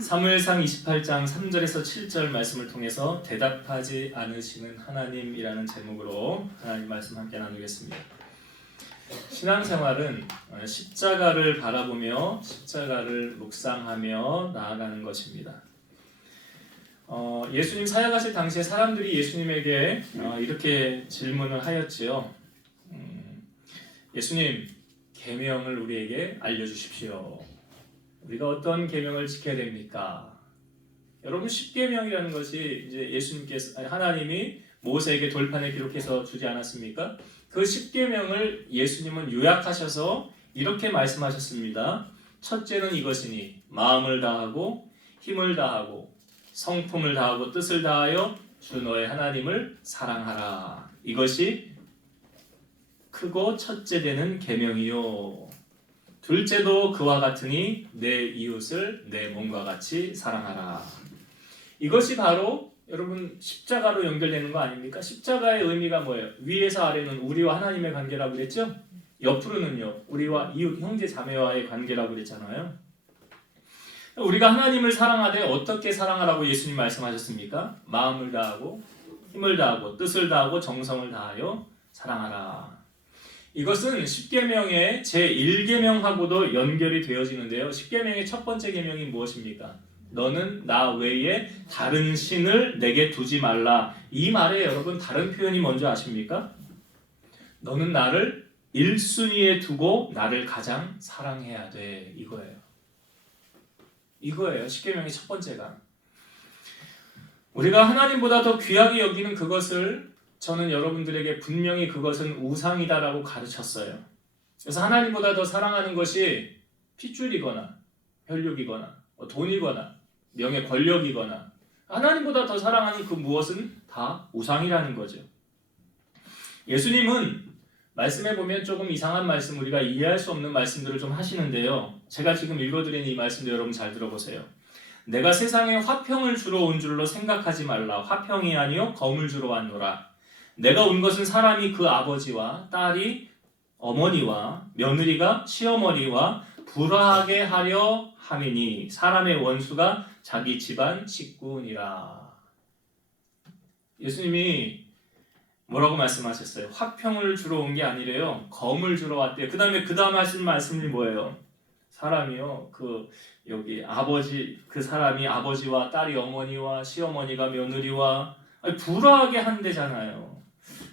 사무엘상 28장 3절에서 7절 말씀을 통해서 대답하지 않으시는 하나님이라는 제목으로 하나님 말씀 함께 나누겠습니다. 신앙생활은 십자가를 바라보며 십자가를 묵상하며 나아가는 것입니다. 예수님 사역하실 당시에 사람들이 예수님에게 이렇게 질문을 하였지요. 예수님, 계명을 우리에게 알려주십시오. 우리가 어떤 계명을 지켜야 됩니까? 여러분, 십계명이라는 것이 이제 예수님께서 하나님이 모세에게 돌판에 기록해서 주지 않았습니까? 그 십계명을 예수님은 요약하셔서 이렇게 말씀하셨습니다. 첫째는 이것이니 마음을 다하고 힘을 다하고 성품을 다하고 뜻을 다하여 주 너의 하나님을 사랑하라. 이것이 크고 첫째 되는 계명이요. 둘째도 그와 같으니 내 이웃을 내 몸과 같이 사랑하라. 이것이 바로 여러분 십자가로 연결되는 거 아닙니까? 십자가의 의미가 뭐예요? 위에서 아래는 우리와 하나님의 관계라고 그랬죠? 옆으로는요, 우리와 이웃 형제 자매와의 관계라고 그랬잖아요. 우리가 하나님을 사랑하되 어떻게 사랑하라고 예수님 말씀하셨습니까? 마음을 다하고 힘을 다하고 뜻을 다하고 정성을 다하여 사랑하라. 이것은 십계명의 제1계명하고도 연결이 되어지는데요. 십계명의 첫 번째 계명이 무엇입니까? 너는 나 외에 다른 신을 내게 두지 말라. 이 말에 여러분 다른 표현이 뭔지 아십니까? 너는 나를 1순위에 두고 나를 가장 사랑해야 돼. 이거예요. 십계명의 첫 번째가. 우리가 하나님보다 더 귀하게 여기는 그것을 저는 여러분들에게 분명히 그것은 우상이다라고 가르쳤어요. 그래서 하나님보다 더 사랑하는 것이 핏줄이거나 혈육이거나 돈이거나 명예 권력이거나 하나님보다 더 사랑하는 그 무엇은 다 우상이라는 거죠. 예수님은 말씀해 보면 조금 이상한 말씀, 우리가 이해할 수 없는 말씀들을 좀 하시는데요. 제가 지금 읽어드린 이 말씀도 여러분 잘 들어보세요. 내가 세상에 화평을 주러 온 줄로 생각하지 말라. 화평이 아니요 검을 주러 왔노라. 내가 온 것은 사람이 그 아버지와 딸이 어머니와 며느리가 시어머니와 불화하게 하려 함이니 사람의 원수가 자기 집안 식구니라. 예수님이 뭐라고 말씀하셨어요? 화평을 주러 온 게 아니래요. 검을 주러 왔대요. 그 다음 하신 말씀이 뭐예요? 사람이요. 여기 아버지, 그 사람이 아버지와 딸이 어머니와 시어머니가 며느리와 불화하게 한대잖아요.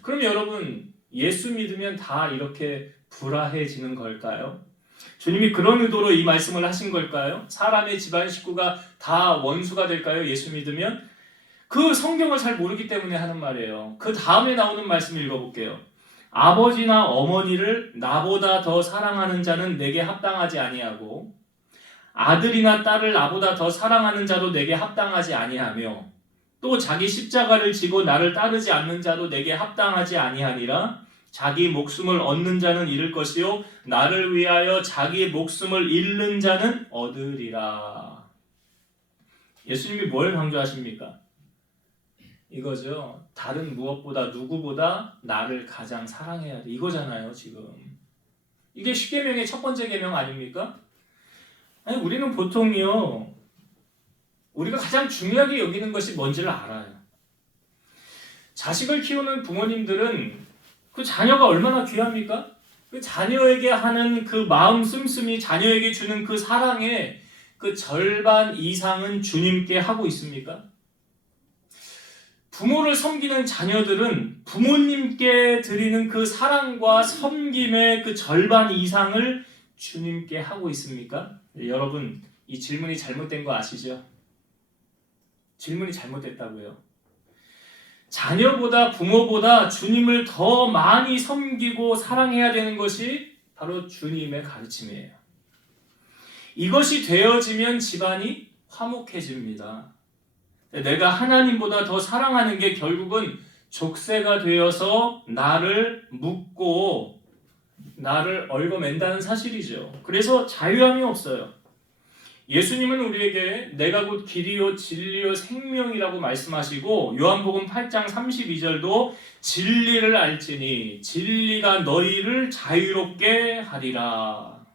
그럼 여러분, 예수 믿으면 다 이렇게 불화해지는 걸까요? 주님이 그런 의도로 이 말씀을 하신 걸까요? 사람의 집안 식구가 다 원수가 될까요? 예수 믿으면? 그 성경을 잘 모르기 때문에 하는 말이에요. 그 다음에 나오는 말씀을 읽어볼게요. 아버지나 어머니를 나보다 더 사랑하는 자는 내게 합당하지 아니하고 아들이나 딸을 나보다 더 사랑하는 자도 내게 합당하지 아니하며 또 자기 십자가를 지고 나를 따르지 않는 자도 내게 합당하지 아니하니라. 자기 목숨을 얻는 자는 잃을 것이요 나를 위하여 자기 목숨을 잃는 자는 얻으리라. 예수님이 뭘 강조하십니까? 이거죠. 다른 무엇보다 누구보다 나를 가장 사랑해야 돼. 이거잖아요, 지금. 이게 십계명의 첫 번째 계명 아닙니까? 아니, 우리는 보통이요, 우리가 가장 중요하게 여기는 것이 뭔지를 알아요. 자식을 키우는 부모님들은 그 자녀가 얼마나 귀합니까? 그 자녀에게 하는 그 마음 씀씀이, 자녀에게 주는 그 사랑의 그 절반 이상은 주님께 하고 있습니까? 부모를 섬기는 자녀들은 부모님께 드리는 그 사랑과 섬김의 그 절반 이상을 주님께 하고 있습니까? 여러분, 이 질문이 잘못된 거 아시죠? 질문이 잘못됐다고요. 자녀보다 부모보다 주님을 더 많이 섬기고 사랑해야 되는 것이 바로 주님의 가르침이에요. 이것이 되어지면 집안이 화목해집니다. 내가 하나님보다 더 사랑하는 게 결국은 족쇄가 되어서 나를 묶고 나를 얽어맨다는 사실이죠. 그래서 자유함이 없어요. 예수님은 우리에게 내가 곧 길이요 진리요 생명이라고 말씀하시고 요한복음 8장 32절도 진리를 알지니 진리가 너희를 자유롭게 하리라.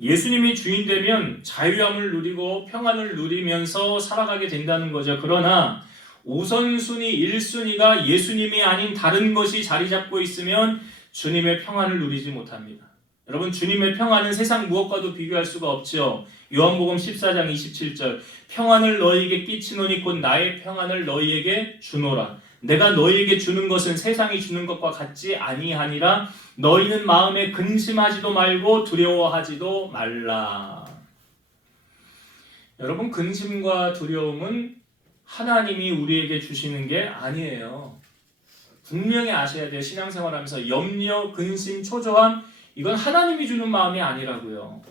예수님이 주인 되면 자유함을 누리고 평안을 누리면서 살아가게 된다는 거죠. 그러나 우선순위 1순위가 예수님이 아닌 다른 것이 자리 잡고 있으면 주님의 평안을 누리지 못합니다. 여러분, 주님의 평안은 세상 무엇과도 비교할 수가 없죠. 요한복음 14장 27절, 평안을 너희에게 끼치노니 곧 나의 평안을 너희에게 주노라. 내가 너희에게 주는 것은 세상이 주는 것과 같지 아니하니라. 너희는 마음에 근심하지도 말고 두려워하지도 말라. 여러분, 근심과 두려움은 하나님이 우리에게 주시는 게 아니에요. 분명히 아셔야 돼요. 신앙생활하면서 염려, 근심, 초조함, 이건 하나님이 주는 마음이 아니라고요.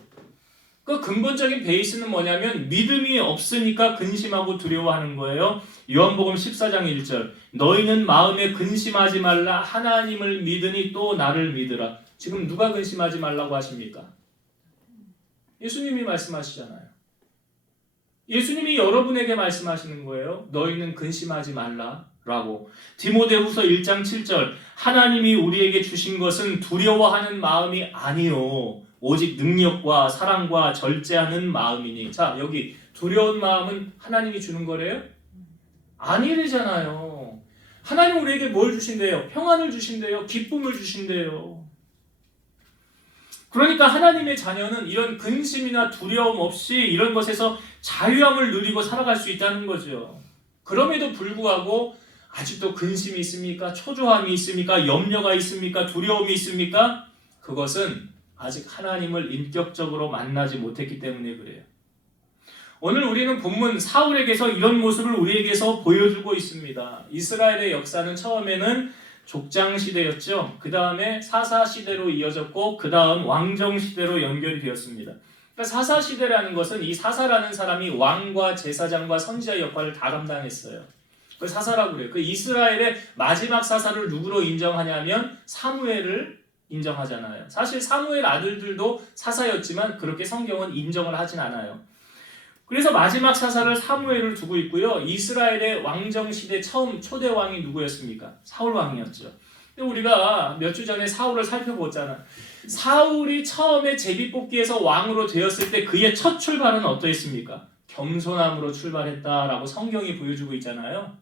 그 근본적인 베이스는 뭐냐면 믿음이 없으니까 근심하고 두려워하는 거예요. 요한복음 14장 1절, 너희는 마음에 근심하지 말라. 하나님을 믿으니 또 나를 믿으라. 지금 누가 근심하지 말라고 하십니까? 예수님이 말씀하시잖아요. 예수님이 여러분에게 말씀하시는 거예요. 너희는 근심하지 말라라고. 디모데후서 1장 7절, 하나님이 우리에게 주신 것은 두려워하는 마음이 아니요 오직 능력과 사랑과 절제하는 마음이니. 자, 여기 두려운 마음은 하나님이 주는 거래요? 아니래잖아요. 하나님 우리에게 뭘 주신대요? 평안을 주신대요. 기쁨을 주신대요. 그러니까 하나님의 자녀는 이런 근심이나 두려움 없이 이런 것에서 자유함을 누리고 살아갈 수 있다는 거죠. 그럼에도 불구하고 아직도 근심이 있습니까? 초조함이 있습니까? 염려가 있습니까? 두려움이 있습니까? 그것은 아직 하나님을 인격적으로 만나지 못했기 때문에 그래요. 오늘 우리는 본문 사울에게서 이런 모습을 우리에게서 보여주고 있습니다. 이스라엘의 역사는 처음에는 족장시대였죠. 그 다음에 사사시대로 이어졌고 그 다음 왕정시대로 연결이 되었습니다. 그러니까 사사시대라는 것은 이 사사라는 사람이 왕과 제사장과 선지자 역할을 다 감당했어요. 그걸 사사라고 그래요. 그 이스라엘의 마지막 사사를 누구로 인정하냐면 사무엘을 인정하잖아요. 사실 사무엘 아들들도 사사였지만 그렇게 성경은 인정을 하진 않아요. 그래서 마지막 사사를 사무엘을 두고 있고요. 이스라엘의 왕정시대 처음 초대 왕이 누구였습니까? 사울 왕이었죠. 근데 우리가 몇 주 전에 사울을 살펴보잖아. 사울이 처음에 제비뽑기에서 왕으로 되었을 때 그의 첫 출발은 어떠했습니까? 겸손함으로 출발했다라고 성경이 보여주고 있잖아요.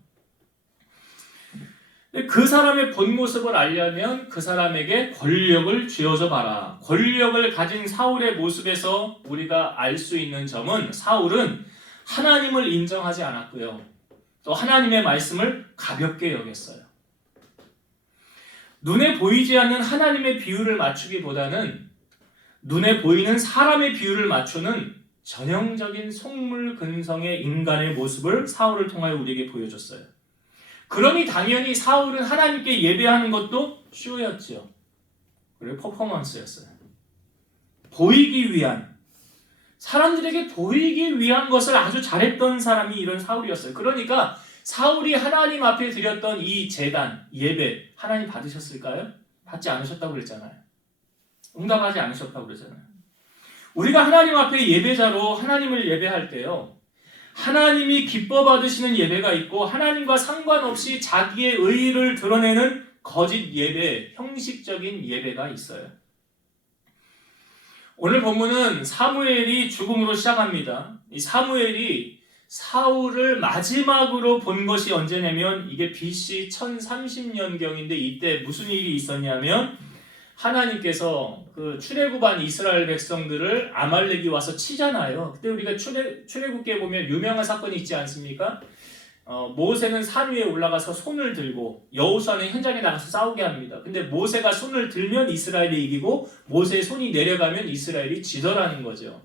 그 사람의 본 모습을 알려면 그 사람에게 권력을 쥐어줘 봐라. 권력을 가진 사울의 모습에서 우리가 알 수 있는 점은 사울은 하나님을 인정하지 않았고요. 또 하나님의 말씀을 가볍게 여겼어요. 눈에 보이지 않는 하나님의 비유를 맞추기보다는 눈에 보이는 사람의 비유를 맞추는 전형적인 속물근성의 인간의 모습을 사울을 통하여 우리에게 보여줬어요. 그러니 당연히 사울은 하나님께 예배하는 것도 쇼였죠. 그리고 퍼포먼스였어요. 보이기 위한, 사람들에게 보이기 위한 것을 아주 잘했던 사람이 이런 사울이었어요. 그러니까 사울이 하나님 앞에 드렸던 이 제단, 예배, 하나님 받으셨을까요? 받지 않으셨다고 그랬잖아요. 응답하지 않으셨다고 그랬잖아요. 우리가 하나님 앞에 예배자로 하나님을 예배할 때요, 하나님이 기뻐 받으시는 예배가 있고 하나님과 상관없이 자기의 의의를 드러내는 거짓 예배, 형식적인 예배가 있어요. 오늘 본문은 사무엘이 죽음으로 시작합니다. 이 사무엘이 사울을 마지막으로 본 것이 언제냐면 이게 BC 1030년경인데 이때 무슨 일이 있었냐면 하나님께서 그 출애굽한 이스라엘 백성들을 아말렉이 와서 치잖아요. 그때 우리가 출애굽기에 보면 유명한 사건이 있지 않습니까? 모세는 산 위에 올라가서 손을 들고 여호수아는 현장에 나가서 싸우게 합니다. 근데 모세가 손을 들면 이스라엘이 이기고 모세의 손이 내려가면 이스라엘이 지더라는 거죠.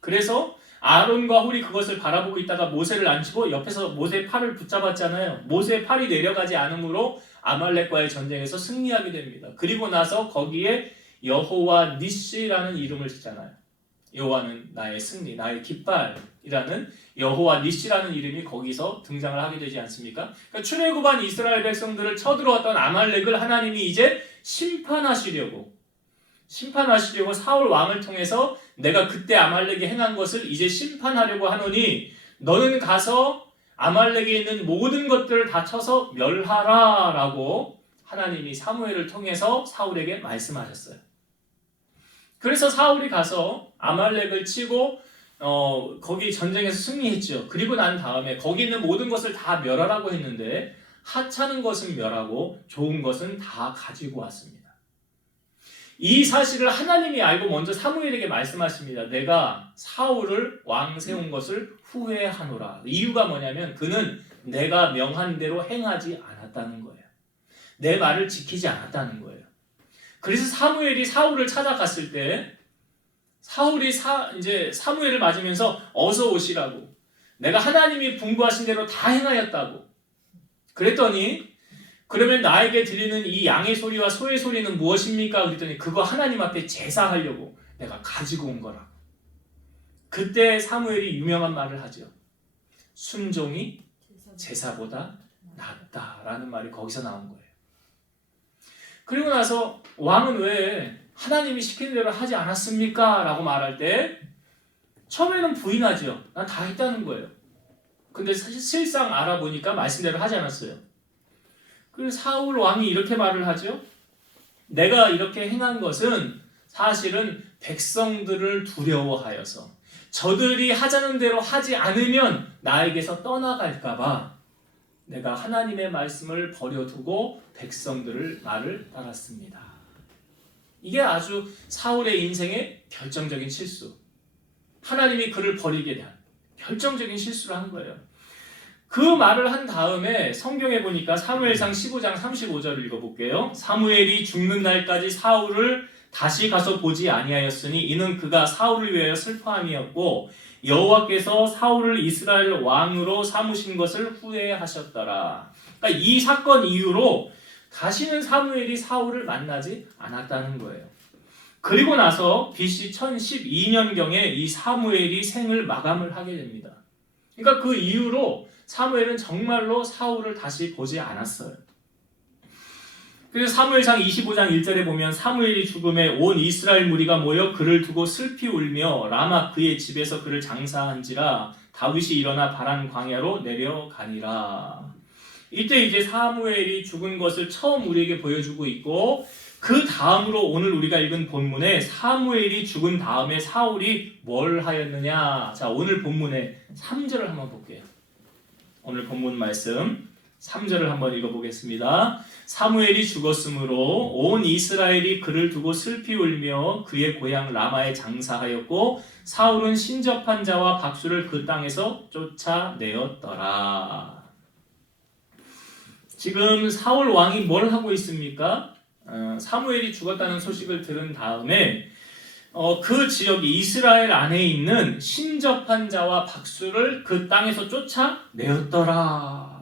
그래서 아론과 홀이 그것을 바라보고 있다가 모세를 앉히고 옆에서 모세의 팔을 붙잡았잖아요. 모세의 팔이 내려가지 않으므로 아말렉과의 전쟁에서 승리하게 됩니다. 그리고 나서 거기에 여호와 니시라는 이름을 짓잖아요. 여호와는 나의 승리, 나의 깃발이라는 여호와 니시라는 이름이 거기서 등장을 하게 되지 않습니까? 그러니까 출애굽한 이스라엘 백성들을 쳐들어왔던 아말렉을 하나님이 이제 심판하시려고 사울 왕을 통해서 내가 그때 아말렉이 행한 것을 이제 심판하려고 하노니 너는 가서 아말렉에 있는 모든 것들을 다 쳐서 멸하라 라고 하나님이 사무엘을 통해서 사울에게 말씀하셨어요. 그래서 사울이 가서 아말렉을 치고 거기 전쟁에서 승리했죠. 그리고 난 다음에 거기 있는 모든 것을 다 멸하라고 했는데 하찮은 것은 멸하고 좋은 것은 다 가지고 왔습니다. 이 사실을 하나님이 알고 먼저 사무엘에게 말씀하십니다. 내가 사울을 왕 세운 것을 후회하노라. 이유가 뭐냐면 그는 내가 명한 대로 행하지 않았다는 거예요. 내 말을 지키지 않았다는 거예요. 그래서 사무엘이 사울을 찾아갔을 때 사울이 이제 사무엘을 맞으면서 어서 오시라고, 내가 하나님이 분부하신 대로 다 행하였다고 그랬더니, 그러면 나에게 들리는 이 양의 소리와 소의 소리는 무엇입니까? 그랬더니 그거 하나님 앞에 제사하려고 내가 가지고 온 거라고. 그때 사무엘이 유명한 말을 하죠. 순종이 제사보다 낫다라는 말이 거기서 나온 거예요. 그리고 나서 왕은 왜 하나님이 시키는 대로 하지 않았습니까? 라고 말할 때 처음에는 부인하죠. 난 다 했다는 거예요. 근데 사실 실상 알아보니까 말씀대로 하지 않았어요. 그래서 사울 왕이 이렇게 말을 하죠. 내가 이렇게 행한 것은 사실은 백성들을 두려워하여서 저들이 하자는 대로 하지 않으면 나에게서 떠나갈까 봐 내가 하나님의 말씀을 버려두고 백성들을 말을 따랐습니다. 이게 아주 사울의 인생의 결정적인 실수. 하나님이 그를 버리게 된 결정적인 실수를 한 거예요. 그 말을 한 다음에 성경에 보니까 사무엘상 15장 35절 읽어볼게요. 사무엘이 죽는 날까지 사울을 다시 가서 보지 아니하였으니 이는 그가 사울을 위하여 슬퍼함이었고 여호와께서 사울을 이스라엘 왕으로 삼으신 것을 후회하셨더라. 그러니까 이 사건 이후로 다시는 사무엘이 사울을 만나지 않았다는 거예요. 그리고 나서 BC 1012년경에 이 사무엘이 생을 마감을 하게 됩니다. 그러니까 그 이후로 사무엘은 정말로 사울을 다시 보지 않았어요. 그래서 사무엘상 25장 1절에 보면 사무엘이 죽음에 온 이스라엘 무리가 모여 그를 두고 슬피 울며 라마 그의 집에서 그를 장사한지라 다윗이 일어나 바란 광야로 내려가니라. 이때 이제 사무엘이 죽은 것을 처음 우리에게 보여주고 있고, 그 다음으로 오늘 우리가 읽은 본문에 사무엘이 죽은 다음에 사울이 뭘 하였느냐. 자, 오늘 본문의 3절을 한번 볼게요. 오늘 본문 말씀 3절을 한번 읽어보겠습니다. 사무엘이 죽었으므로 온 이스라엘이 그를 두고 슬피 울며 그의 고향 라마에 장사하였고 사울은 신접한 자와 박수를 그 땅에서 쫓아내었더라. 지금 사울 왕이 뭘 하고 있습니까? 사무엘이 죽었다는 소식을 들은 다음에 그 지역이 이스라엘 안에 있는 신접한 자와 박수를 그 땅에서 쫓아내었더라.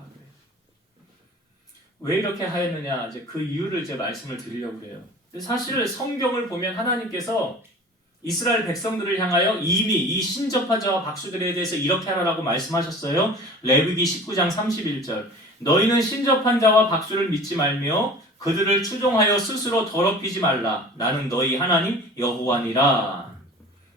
왜 이렇게 하였느냐? 이제 그 이유를 이제 말씀을 드리려고 해요. 사실 성경을 보면 하나님께서 이스라엘 백성들을 향하여 이미 이 신접한 자와 박수들에 대해서 이렇게 하라고 말씀하셨어요. 레위기 19장 31절. 너희는 신접한 자와 박수를 믿지 말며 그들을 추종하여 스스로 더럽히지 말라. 나는 너희 하나님 여호와니라.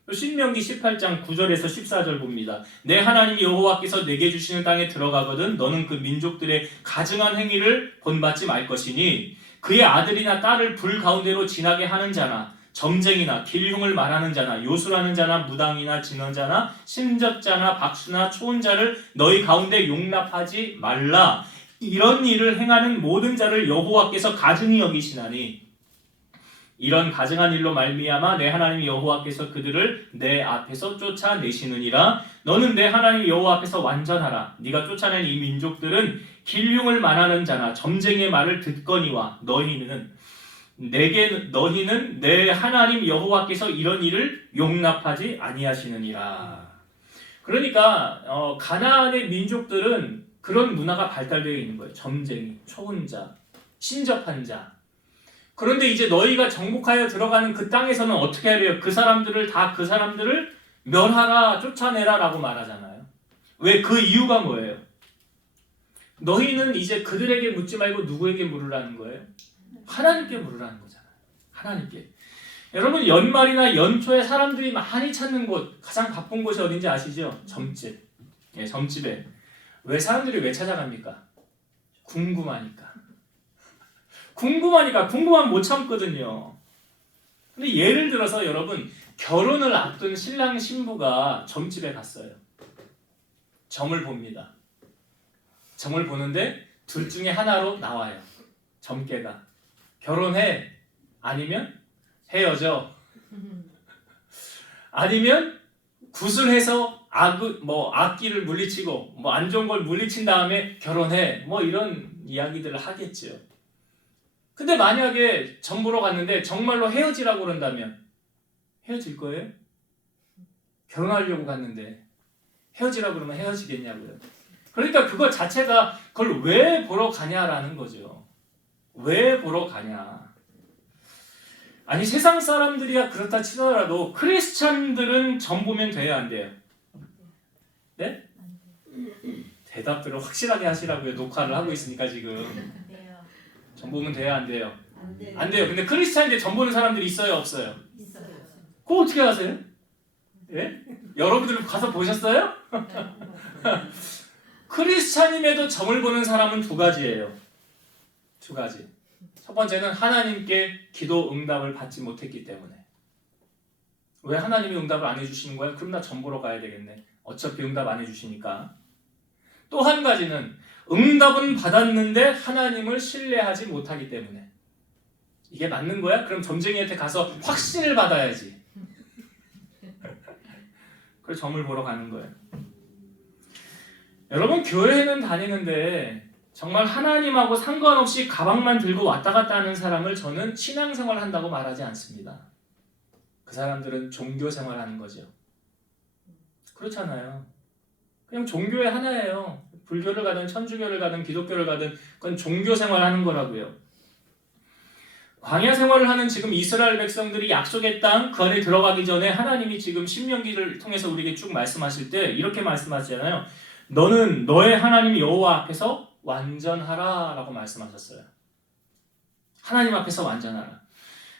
신명기 18장 9절에서 14절 봅니다. 내 하나님 여호와께서 내게 주시는 땅에 들어가거든 너는 그 민족들의 가증한 행위를 본받지 말 것이니 그의 아들이나 딸을 불 가운데로 지나게 하는 자나 점쟁이나 길흉을 말하는 자나 요술하는 자나 무당이나 진언자나 심접자나 박수나 초혼자를 너희 가운데 용납하지 말라. 이런 일을 행하는 모든 자를 여호와께서 가증히 여기시나니 이런 가증한 일로 말미암아 내 하나님 여호와께서 그들을 내 앞에서 쫓아내시느니라. 너는 내 하나님 여호와 앞에서 완전하라. 네가 쫓아낸 이 민족들은 길흉을 말하는 자나 점쟁이의 말을 듣거니와 너희는 내 하나님 여호와께서 이런 일을 용납하지 아니하시느니라. 그러니까 가나안의 민족들은 그런 문화가 발달되어 있는 거예요. 점쟁이, 초혼자, 신접한 자. 그런데 이제 너희가 정복하여 들어가는 그 땅에서는 어떻게 해야 돼요? 그 사람들을 멸하라, 쫓아내라 라고 말하잖아요. 왜? 그 이유가 뭐예요? 너희는 이제 그들에게 묻지 말고 누구에게 물으라는 거예요? 하나님께 물으라는 거잖아요. 하나님께. 여러분 연말이나 연초에 사람들이 많이 찾는 곳, 가장 바쁜 곳이 어딘지 아시죠? 점집. 예, 점집에. 왜 사람들이 왜 찾아갑니까? 궁금하니까. 궁금하면 못 참거든요. 근데 예를 들어서 여러분 결혼을 앞둔 신랑 신부가 점집에 갔어요. 점을 봅니다. 점을 보는데 둘 중에 하나로 나와요. 점괘가 결혼해 아니면 헤어져 아니면 구슬해서 악기를 물리치고 안 좋은 걸 물리친 다음에 결혼해 이런 이야기들을 하겠죠. 근데 만약에 점 보러 갔는데 정말로 헤어지라고 그런다면 헤어질 거예요? 결혼하려고 갔는데 헤어지라고 그러면 헤어지겠냐고요. 그러니까 그거 자체가 그걸 왜 보러 가냐라는 거죠. 왜 보러 가냐. 아니 세상 사람들이야 그렇다 치더라도 크리스찬들은 점 보면 돼야 안 돼요? 네? 대답들을 확실하게 하시라고요. 녹화를 하고 있으니까 지금. 점 보면 돼야 안 돼요? 안 돼요. 근데 크리스찬인데 점 보는 사람들이 있어요 없어요? 있어요. 그거 어떻게 아세요? 예? 여러분들 가서 보셨어요? 크리스찬임에도 점을 보는 사람은 두 가지예요. 두 가지. 첫 번째는 하나님께 기도 응답을 받지 못했기 때문에. 왜 하나님이 응답을 안 해주시는 거야? 그럼 나 점 보러 가야 되겠네. 어차피 응답 안 해주시니까. 또 한 가지는 응답은 받았는데 하나님을 신뢰하지 못하기 때문에. 이게 맞는 거야? 그럼 점쟁이한테 가서 확신을 받아야지. 그래서 점을 보러 가는 거예요. 여러분 교회는 다니는데 정말 하나님하고 상관없이 가방만 들고 왔다 갔다 하는 사람을 저는 신앙생활 한다고 말하지 않습니다. 그 사람들은 종교생활 하는 거죠. 그렇잖아요. 그냥 종교의 하나예요. 불교를 가든 천주교를 가든 기독교를 가든 그건 종교생활 하는 거라고요. 광야 생활을 하는 지금 이스라엘 백성들이 약속의 땅 그 안에 들어가기 전에 하나님이 지금 신명기를 통해서 우리에게 쭉 말씀하실 때 이렇게 말씀하시잖아요. 너는 너의 하나님 여호와 앞에서 완전하라 라고 말씀하셨어요. 하나님 앞에서 완전하라.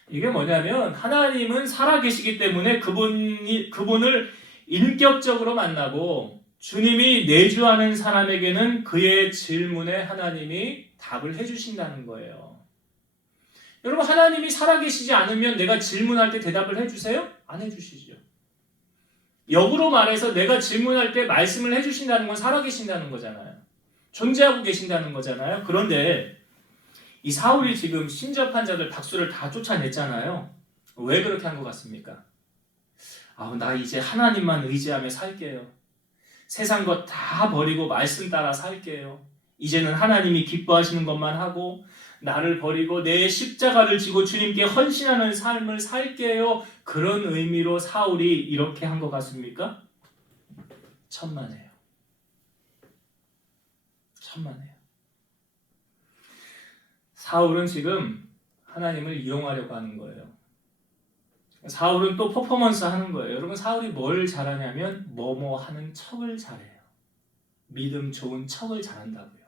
이게 뭐냐면 하나님은 살아계시기 때문에 그분을 인격적으로 만나고 주님이 내주하는 사람에게는 그의 질문에 하나님이 답을 해주신다는 거예요. 여러분 하나님이 살아계시지 않으면 내가 질문할 때 대답을 해주세요? 안 해주시죠. 역으로 말해서 내가 질문할 때 말씀을 해주신다는 건 살아계신다는 거잖아요. 존재하고 계신다는 거잖아요. 그런데 이 사울이 지금 신접한 자들 박수를 다 쫓아냈잖아요. 왜 그렇게 한 것 같습니까? 나 이제 하나님만 의지하며 살게요. 세상 것 다 버리고 말씀 따라 살게요. 이제는 하나님이 기뻐하시는 것만 하고 나를 버리고 내 십자가를 지고 주님께 헌신하는 삶을 살게요. 그런 의미로 사울이 이렇게 한 것 같습니까? 천만에요. 천만에요. 사울은 지금 하나님을 이용하려고 하는 거예요. 사울은 또 퍼포먼스 하는 거예요. 여러분 사울이 뭘 잘하냐면 뭐뭐 하는 척을 잘해요. 믿음 좋은 척을 잘한다고요.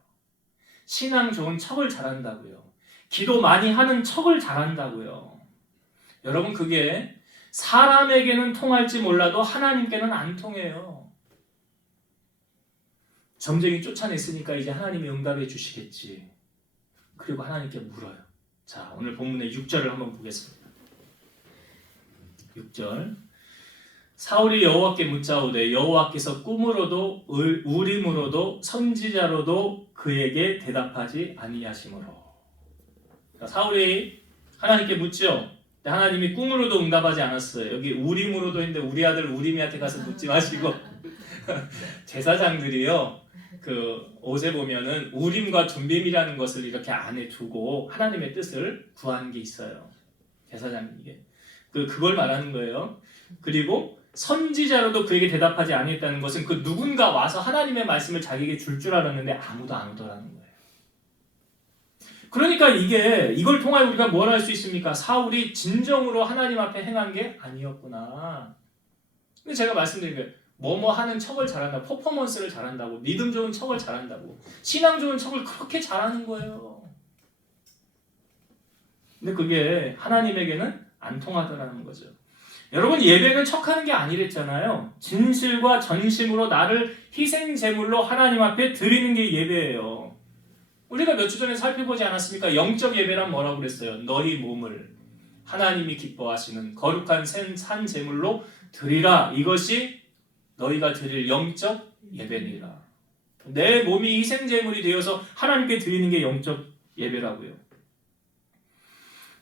신앙 좋은 척을 잘한다고요. 기도 많이 하는 척을 잘한다고요. 여러분 그게 사람에게는 통할지 몰라도 하나님께는 안 통해요. 점쟁이 쫓아냈으니까 이제 하나님이 응답해 주시겠지. 그리고 하나님께 물어요. 자, 오늘 본문의 6절을 한번 보겠습니다. 6절 사울이 여호와께 묻자오되 여호와께서 꿈으로도 우림으로도 선지자로도 그에게 대답하지 아니하시므로. 사울이 하나님께 묻죠. 하나님이 꿈으로도 응답하지 않았어요. 여기 우림으로도 했는데 우리 아들 우림이한테 가서 묻지 마시고 제사장들이요. 그 옷에 보면은 우림과 둠빔이라는 것을 이렇게 안에 두고 하나님의 뜻을 구하는 게 있어요. 제사장에게. 그걸 말하는 거예요. 그리고 선지자로도 그에게 대답하지 아니했다는 것은 그 누군가 와서 하나님의 말씀을 자기에게 줄 줄 알았는데 아무도 안 오더라는 거예요. 그러니까 이걸 통하여 우리가 뭘 할 수 있습니까? 사울이 진정으로 하나님 앞에 행한 게 아니었구나. 근데 제가 말씀드린 거예요. 뭐뭐 하는 척을 잘한다. 퍼포먼스를 잘한다고. 믿음 좋은 척을 잘한다고. 신앙 좋은 척을 그렇게 잘하는 거예요. 근데 그게 하나님에게는 안 통하더라는 거죠. 여러분 예배는 척하는 게 아니랬잖아요. 진실과 전심으로 나를 희생 제물로 하나님 앞에 드리는 게 예배예요. 우리가 몇 주 전에 살펴보지 않았습니까? 영적 예배란 뭐라고 그랬어요? 너희 몸을 하나님이 기뻐하시는 거룩한 산 제물로 드리라. 이것이 너희가 드릴 영적 예배니라. 내 몸이 희생 제물이 되어서 하나님께 드리는 게 영적 예배라고요.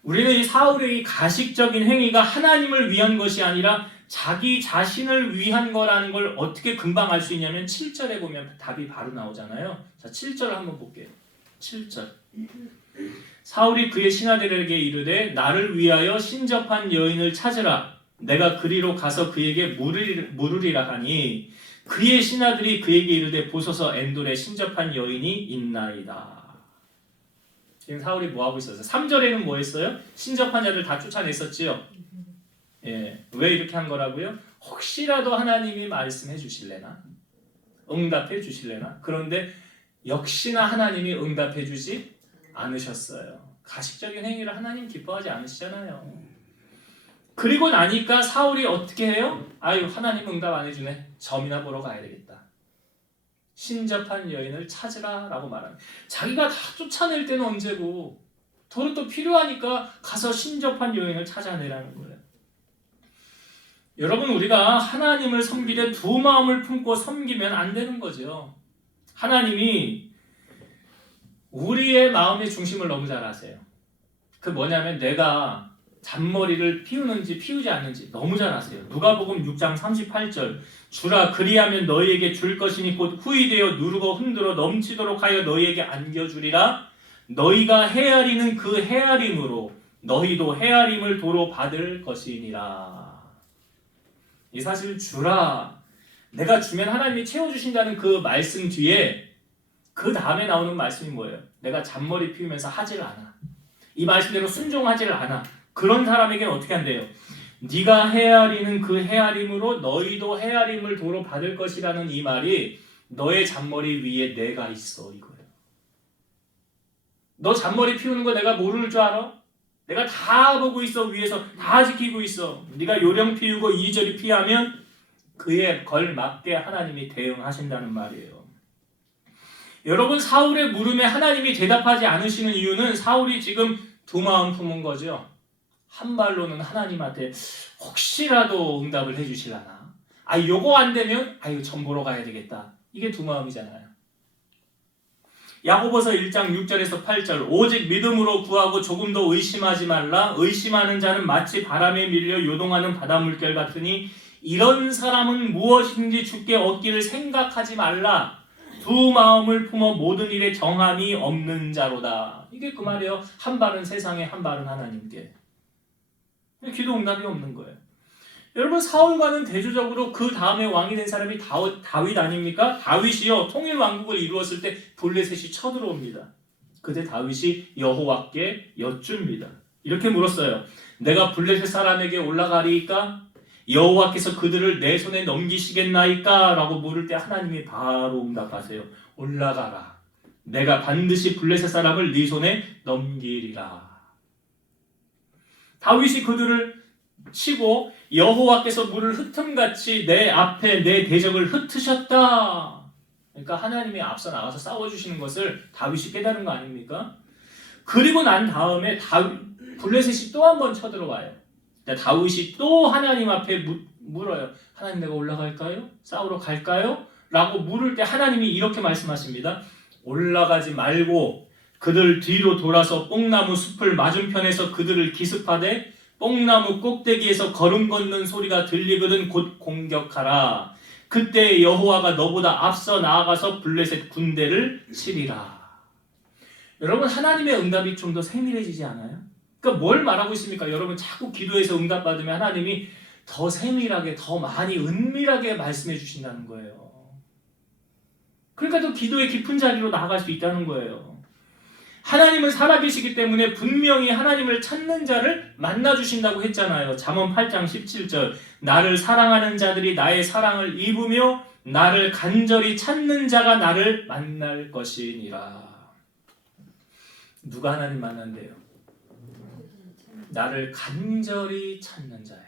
우리는 이 사울의 이 가식적인 행위가 하나님을 위한 것이 아니라 자기 자신을 위한 거라는 걸 어떻게 금방 알 수 있냐면 7절에 보면 답이 바로 나오잖아요. 자, 7절 한번 볼게요. 7절. 사울이 그의 신하들에게 이르되 나를 위하여 신접한 여인을 찾으라. 내가 그리로 가서 그에게 물으리라 하니 그의 신하들이 그에게 이르되 보소서 엔돌에 신접한 여인이 있나이다. 지금 사울이 뭐 하고 있었어요? 3절에는 뭐 했어요? 신접한 자들 다 쫓아냈었지요. 예, 왜 이렇게 한 거라고요? 혹시라도 하나님이 말씀해 주실래나? 응답해 주실래나? 그런데 역시나 하나님이 응답해 주지 않으셨어요. 가식적인 행위를 하나님 기뻐하지 않으시잖아요. 그리고 나니까 사울이 어떻게 해요? 아유, 하나님 응답 안 해주네. 점이나 보러 가야 되겠다. 신접한 여인을 찾으라 라고 말합니다. 자기가 다 쫓아낼 때는 언제고 더러 또 필요하니까 가서 신접한 여인을 찾아내라는 거예요. 여러분, 우리가 하나님을 섬기되 두 마음을 품고 섬기면 안 되는 거죠. 하나님이 우리의 마음의 중심을 너무 잘 아세요. 그 뭐냐면 내가 잔머리를 피우는지 피우지 않는지 너무 잘 아세요. 누가복음 6장 38절 주라 그리하면 너희에게 줄 것이니 곧 후이되어 누르고 흔들어 넘치도록 하여 너희에게 안겨주리라. 너희가 헤아리는 그 헤아림으로 너희도 헤아림을 도로 받을 것이니라. 이 사실 주라, 내가 주면 하나님이 채워주신다는 그 말씀 뒤에 그 다음에 나오는 말씀이 뭐예요? 내가 잔머리 피우면서 하질 않아. 이 말씀대로 순종하지를 않아. 그런 사람에게는 어떻게 한대요? 네가 헤아리는 그 헤아림으로 너희도 헤아림을 도로 받을 것이라는 이 말이 너의 잔머리 위에 내가 있어 이거예요. 너 잔머리 피우는 거 내가 모를 줄 알아? 내가 다 보고 있어. 위에서 다 지키고 있어. 네가 요령 피우고 이리저리 피하면 그에 걸맞게 하나님이 대응하신다는 말이에요. 여러분, 사울의 물음에 하나님이 대답하지 않으시는 이유는 사울이 지금 두 마음 품은 거죠. 한 발로는 하나님한테 혹시라도 응답을 해주실라나? 요거 안 되면 점 보러 가야 되겠다. 이게 두 마음이잖아요. 야고보서 1장 6절에서 8절 오직 믿음으로 구하고 조금도 의심하지 말라. 의심하는 자는 마치 바람에 밀려 요동하는 바닷물결 같으니 이런 사람은 무엇인지 주께 얻기를 생각하지 말라. 두 마음을 품어 모든 일에 정함이 없는 자로다. 이게 그 말이에요. 한 발은 세상에 한 발은 하나님께. 기도 응답이 없는 거예요. 여러분, 사울과는 대조적으로 그 다음에 왕이 된 사람이 다윗 아닙니까? 다윗이요 통일 왕국을 이루었을 때 블레셋이 쳐들어옵니다. 그때 다윗이 여호와께 여쭙니다. 이렇게 물었어요. 내가 블레셋 사람에게 올라가리이까? 여호와께서 그들을 내 손에 넘기시겠나이까? 라고 물을 때 하나님이 바로 응답하세요. 올라가라. 내가 반드시 블레셋 사람을 네 손에 넘기리라. 다윗이 그들을 치고 여호와께서 물을 흩음같이 내 앞에 내 대적을 흩으셨다. 그러니까 하나님이 앞서 나가서 싸워주시는 것을 다윗이 깨달은 거 아닙니까? 그리고 난 다음에 블레셋이 또 한 번 쳐들어와요. 다윗이 또 하나님 앞에 물어요. 하나님, 내가 올라갈까요? 싸우러 갈까요? 라고 물을 때 하나님이 이렇게 말씀하십니다. 올라가지 말고 그들 뒤로 돌아서 뽕나무 숲을 맞은편에서 그들을 기습하되 뽕나무 꼭대기에서 걸음 걷는 소리가 들리거든 곧 공격하라. 그때 여호와가 너보다 앞서 나아가서 블레셋 군대를 치리라. 여러분, 하나님의 응답이 좀 더 세밀해지지 않아요? 그러니까 뭘 말하고 있습니까? 여러분, 자꾸 기도해서 응답받으면 하나님이 더 세밀하게, 더 많이 은밀하게 말씀해 주신다는 거예요. 그러니까 또 기도의 깊은 자리로 나아갈 수 있다는 거예요. 하나님은 살아계시기 때문에 분명히 하나님을 찾는 자를 만나주신다고 했잖아요. 잠언 8장 17절 나를 사랑하는 자들이 나의 사랑을 입으며 나를 간절히 찾는 자가 나를 만날 것이니라. 누가 하나님 만난대요? 나를 간절히 찾는 자예요.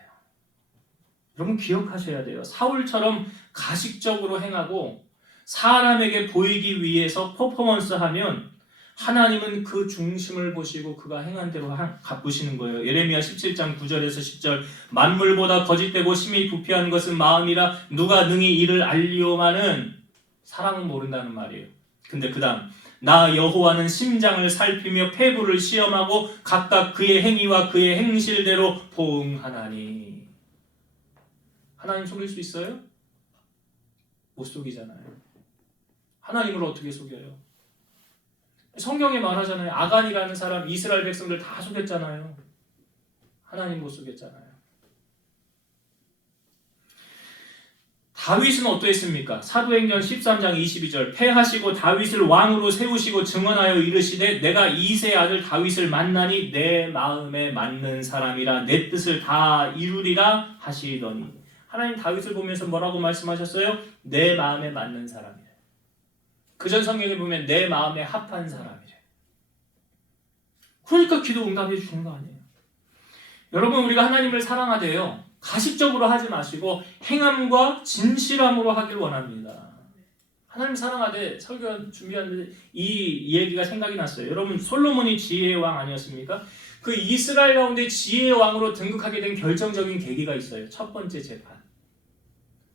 여러분, 기억하셔야 돼요. 사울처럼 가식적으로 행하고 사람에게 보이기 위해서 퍼포먼스하면 하나님은 그 중심을 보시고 그가 행한 대로 갚으시는 거예요. 예레미야 17장 9절에서 10절 만물보다 거짓되고 심히 부패한 것은 마음이라 누가 능히 이를 알리오마는 사람은 모른다는 말이에요. 근데 그 다음 나 여호와는 심장을 살피며 폐부를 시험하고 각각 그의 행위와 그의 행실대로 보응하나니. 하나님 속일 수 있어요? 못 속이잖아요. 하나님을 어떻게 속여요? 성경에 말하잖아요. 아간이라는 사람 이스라엘 백성들 다 속였잖아요. 하나님 못 속였잖아요. 다윗은 어떠했습니까? 사도행전 13장 22절 패하시고 다윗을 왕으로 세우시고 증언하여 이르시되 내가 이새의 아들 다윗을 만나니 내 마음에 맞는 사람이라 내 뜻을 다 이루리라 하시더니. 하나님 다윗을 보면서 뭐라고 말씀하셨어요? 내 마음에 맞는 사람이래. 그전 성경에 보면 내 마음에 합한 사람이래. 그러니까 기도 응답해 주는 거 아니에요. 여러분 우리가 하나님을 사랑하되요 가식적으로 하지 마시고 행함과 진실함으로 하길 원합니다. 하나님 사랑하되 설교 준비하는데 이 얘기가 생각이 났어요. 여러분 솔로몬이 지혜의 왕 아니었습니까? 그 이스라엘 가운데 지혜의 왕으로 등극하게 된 결정적인 계기가 있어요. 첫 번째 재판.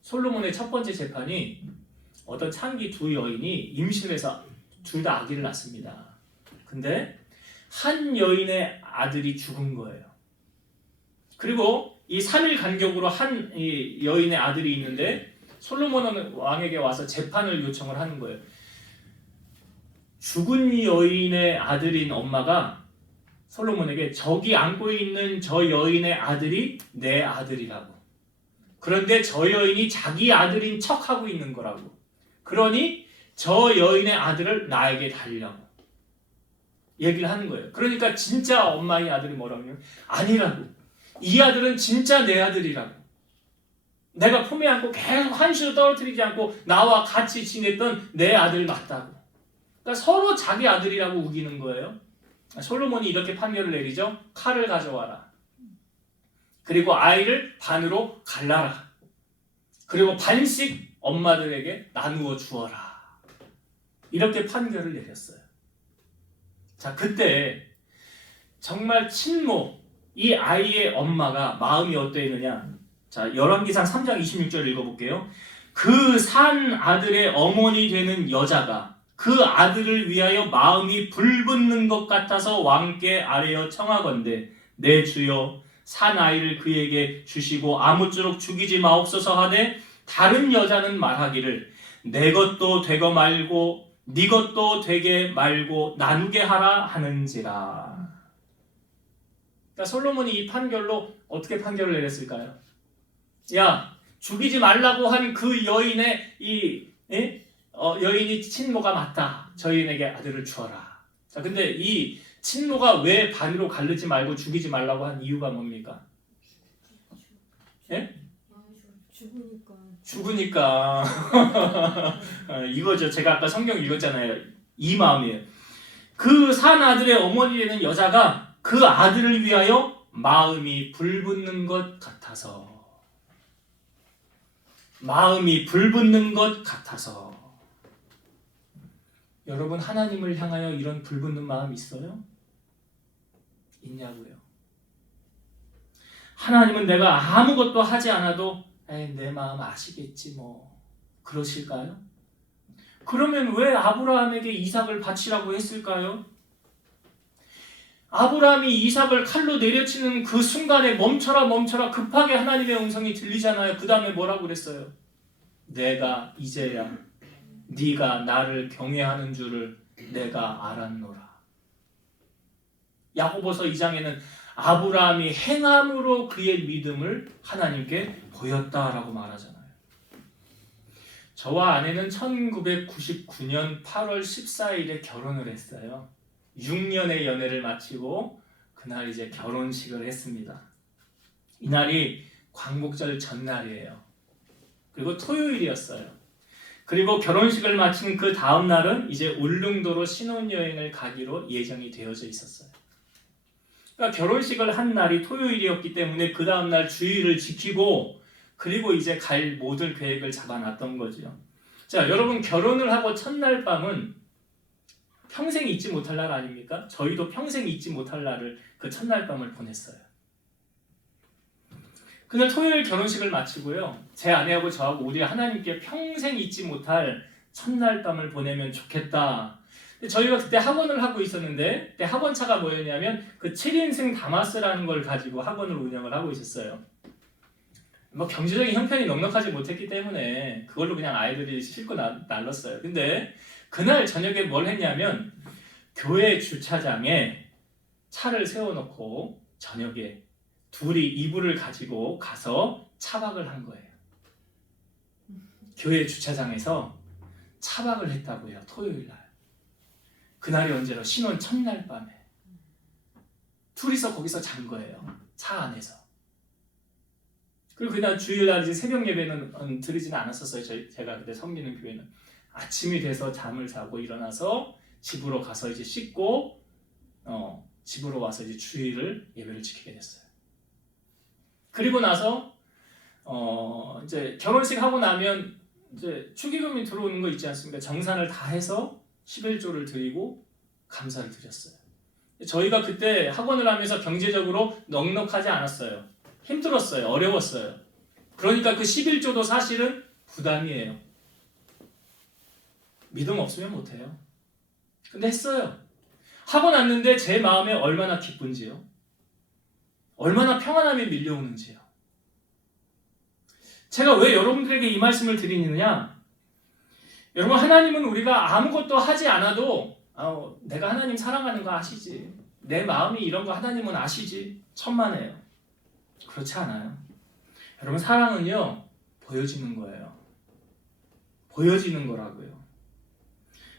솔로몬의 첫 번째 재판이 어떤 창기 두 여인이 임신해서 둘 다 아기를 낳습니다. 근데 한 여인의 아들이 죽은 거예요. 그리고 이 3일 간격으로 한 여인의 아들이 있는데 솔로몬 왕에게 와서 재판을 요청을 하는 거예요. 죽은 여인의 아들인 엄마가 솔로몬에게 저기 안고 있는 저 여인의 아들이 내 아들이라고. 그런데 저 여인이 자기 아들인 척하고 있는 거라고. 그러니 저 여인의 아들을 나에게 달라고 얘기를 하는 거예요. 그러니까 진짜 엄마의 아들이 뭐라고 하냐면 아니라고. 이 아들은 진짜 내 아들이라고. 내가 품에 안고 계속 한시도 떨어뜨리지 않고 나와 같이 지냈던 내 아들 맞다고. 그러니까 서로 자기 아들이라고 우기는 거예요. 솔로몬이 이렇게 판결을 내리죠. 칼을 가져와라. 그리고 아이를 반으로 갈라라. 그리고 반씩 엄마들에게 나누어 주어라. 이렇게 판결을 내렸어요. 자, 그때 정말 친모, 이 아이의 엄마가 마음이 어떠했느냐. 자, 열왕기상 3장 26절 읽어볼게요. 그 산 아들의 어머니 되는 여자가 그 아들을 위하여 마음이 불붙는 것 같아서 왕께 아뢰어 청하건대 내 주여 산 아이를 그에게 주시고 아무쪼록 죽이지 마옵소서 하되 다른 여자는 말하기를 내 것도 되고 말고 네 것도 되게 말고 나누게 하라 하는지라. 그러니까 솔로몬이 이 판결로 어떻게 판결을 내렸을까요? 야, 죽이지 말라고 한 그 여인의 여인이 친모가 맞다. 저 여인에게 아들을 주어라. 자, 근데 이 친모가 왜 반으로 가르지 말고 죽이지 말라고 한 이유가 뭡니까? 예? 죽으니까. 이거죠. 제가 아까 성경 읽었잖아요. 이 마음이에요. 그 산 아들의 어머니 되는 여자가 그 아들을 위하여 마음이 불붙는 것 같아서. 마음이 불붙는 것 같아서. 여러분 하나님을 향하여 이런 불붙는 마음 있어요? 있냐고요. 하나님은 내가 아무것도 하지 않아도 내 마음 아시겠지 뭐 그러실까요? 그러면 왜 아브라함에게 이삭을 바치라고 했을까요? 아브라함이 이삭을 칼로 내려치는 그 순간에 멈춰라 멈춰라 급하게 하나님의 음성이 들리잖아요. 그 다음에 뭐라고 그랬어요? 내가 이제야 네가 나를 경외하는 줄을 내가 알았노라. 야고보서 2장에는 아브라함이 행함으로 그의 믿음을 하나님께 보였다라고 말하잖아요. 저와 아내는 1999년 8월 14일에 결혼을 했어요. 6년의 연애를 마치고 그날 이제 결혼식을 했습니다. 이날이 광복절 전날이에요. 그리고 토요일이었어요. 그리고 결혼식을 마친 그 다음 날은 이제 울릉도로 신혼여행을 가기로 예정이 되어져 있었어요. 그러니까 결혼식을 한 날이 토요일이었기 때문에 그 다음 날 주일을 지키고 그리고 이제 갈 모든 계획을 잡아놨던 거죠. 자, 여러분 결혼을 하고 첫날 밤은 평생 잊지 못할 날 아닙니까? 저희도 평생 잊지 못할 날을 그 첫날 밤을 보냈어요. 그날 토요일 결혼식을 마치고요. 제 아내하고 저하고 우리 하나님께 평생 잊지 못할 첫날 밤을 보내면 좋겠다. 저희가 그때 학원을 하고 있었는데 그때 학원차가 뭐였냐면 그 7인승 다마스라는 걸 가지고 학원을 운영을 하고 있었어요. 뭐 경제적인 형편이 넉넉하지 못했기 때문에 그걸로 그냥 아이들이 싣고 날랐어요. 근데 그날 저녁에 뭘 했냐면 교회 주차장에 차를 세워놓고 저녁에 둘이 이불을 가지고 가서 차박을 한 거예요. 교회 주차장에서 차박을 했다고요. 토요일 날. 그날이 언제로? 신혼 첫날 밤에. 둘이서 거기서 잔 거예요. 차 안에서. 그리고 그날 주일날 이제 새벽 예배는 드리지는 않았었어요. 제가 그때 섬기는 교회는. 아침이 돼서 잠을 자고 일어나서 집으로 가서 이제 씻고 집으로 와서 이제 주일을 예배를 지키게 됐어요. 그리고 나서 이제 결혼식 하고 나면 이제 축의금이 들어오는 거 있지 않습니까? 정산을 다 해서 11조를 드리고 감사를 드렸어요. 저희가 그때 학원을 하면서 경제적으로 넉넉하지 않았어요. 힘들었어요. 어려웠어요. 그러니까 그 11조도 사실은 부담이에요. 믿음 없으면 못해요. 근데 했어요. 하고 났는데 제 마음에 얼마나 기쁜지요. 얼마나 평안함이 밀려오는지요. 제가 왜 여러분들에게 이 말씀을 드리느냐? 여러분, 하나님은 우리가 아무것도 하지 않아도 내가 하나님 사랑하는 거 아시지? 내 마음이 이런 거 하나님은 아시지? 천만에요. 그렇지 않아요. 여러분, 사랑은요 보여지는 거예요. 보여지는 거라고요.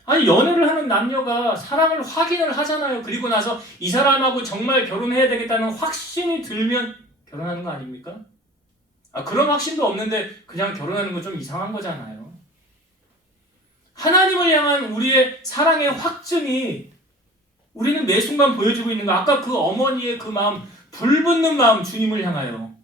아니, 연애를 하는 남녀가 사랑을 확인을 하잖아요. 그리고 나서 이 사람하고 정말 결혼해야 되겠다는 확신이 들면 결혼하는 거 아닙니까? 그런 확신도 없는데 그냥 결혼하는 건 좀 이상한 거잖아요. 하나님을 향한 우리의 사랑의 확증이 우리는 매 순간 보여주고 있는 거. 아까 그 어머니의 그 마음, 불붙는 마음, 주님을 향하여.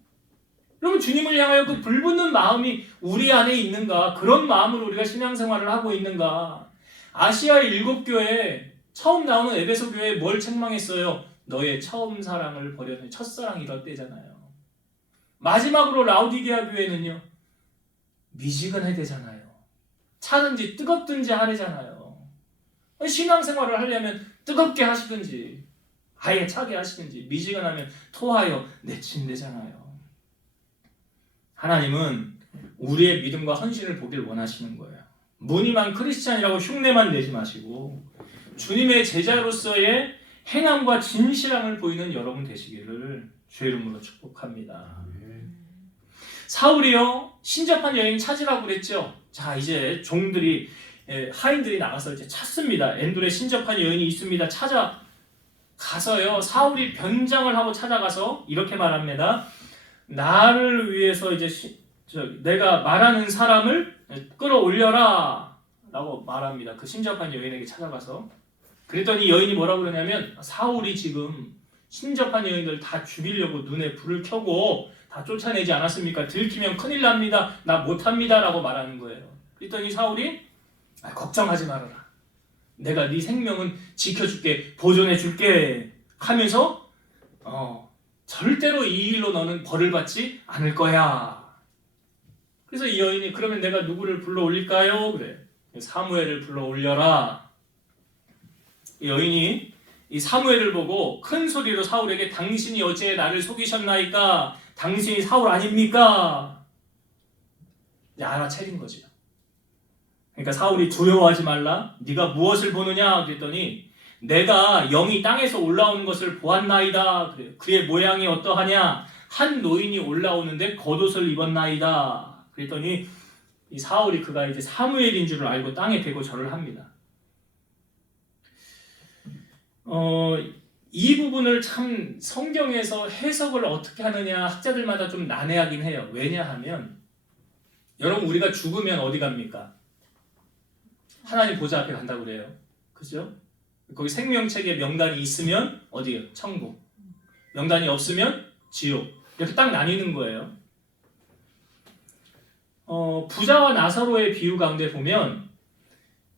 여러분, 주님을 향하여 그 불붙는 마음이 우리 안에 있는가? 그런 마음으로 우리가 신앙생활을 하고 있는가? 아시아의 7교회 처음 나오는 에베소 교회에 뭘 책망했어요? 너의 처음 사랑을 버렸는 첫사랑이 이럴 때잖아요. 마지막으로 라우디게아 교회는요, 미지근해야 되잖아요. 차든지 뜨겁든지 하래잖아요. 신앙생활을 하려면 뜨겁게 하시든지 아예 차게 하시든지, 미지근하면 토하여 내친대잖아요. 하나님은 우리의 믿음과 헌신을 보길 원하시는 거예요. 무늬만 크리스찬이라고 흉내만 내지 마시고 주님의 제자로서의 행함과 진실함을 보이는 여러분 되시기를 주의 이름으로 축복합니다. 사울이요, 신접한 여인 찾으라고 그랬죠. 자, 이제 종들이, 하인들이 나가서 이제 찾습니다. 엔돌에 신접한 여인이 있습니다. 찾아가서요, 사울이 변장을 하고 찾아가서 이렇게 말합니다. 나를 위해서 이제 내가 말하는 사람을 끌어올려라 라고 말합니다. 그 신접한 여인에게 찾아가서. 그랬더니 여인이 뭐라고 그러냐면, 사울이 지금 신접한 여인들 다 죽이려고 눈에 불을 켜고 다 쫓아내지 않았습니까? 들키면 큰일 납니다. 나 못합니다 라고 말하는 거예요. 그랬더니 사울이 걱정하지 말아라. 내가 네 생명은 지켜줄게, 보존해줄게 하면서 절대로 이 일로 너는 벌을 받지 않을 거야. 그래서 이 여인이 그러면 내가 누구를 불러 올릴까요? 그래. 사무엘을 불러 올려라. 이 여인이 이 사무엘을 보고 큰 소리로 사울에게 당신이 어찌 나를 속이셨나이까? 당신이 사울 아닙니까? 알아차린 거죠. 그러니까 사울이 두려워하지 말라. 네가 무엇을 보느냐? 그랬더니 내가 영이 땅에서 올라오는 것을 보았나이다. 그래요. 그의 모양이 어떠하냐? 한 노인이 올라오는데 겉옷을 입었나이다. 그랬더니 이 사울이 그가 이제 사무엘인 줄을 알고 땅에 대고 절을 합니다. 이 부분을 참 성경에서 해석을 어떻게 하느냐 학자들마다 좀 난해하긴 해요. 왜냐하면 여러분, 우리가 죽으면 어디 갑니까? 하나님 보좌 앞에 간다고 그래요. 그죠? 거기 생명책에 명단이 있으면 어디요? 천국. 명단이 없으면 지옥. 이렇게 딱 나뉘는 거예요. 부자와 나사로의 비유 가운데 보면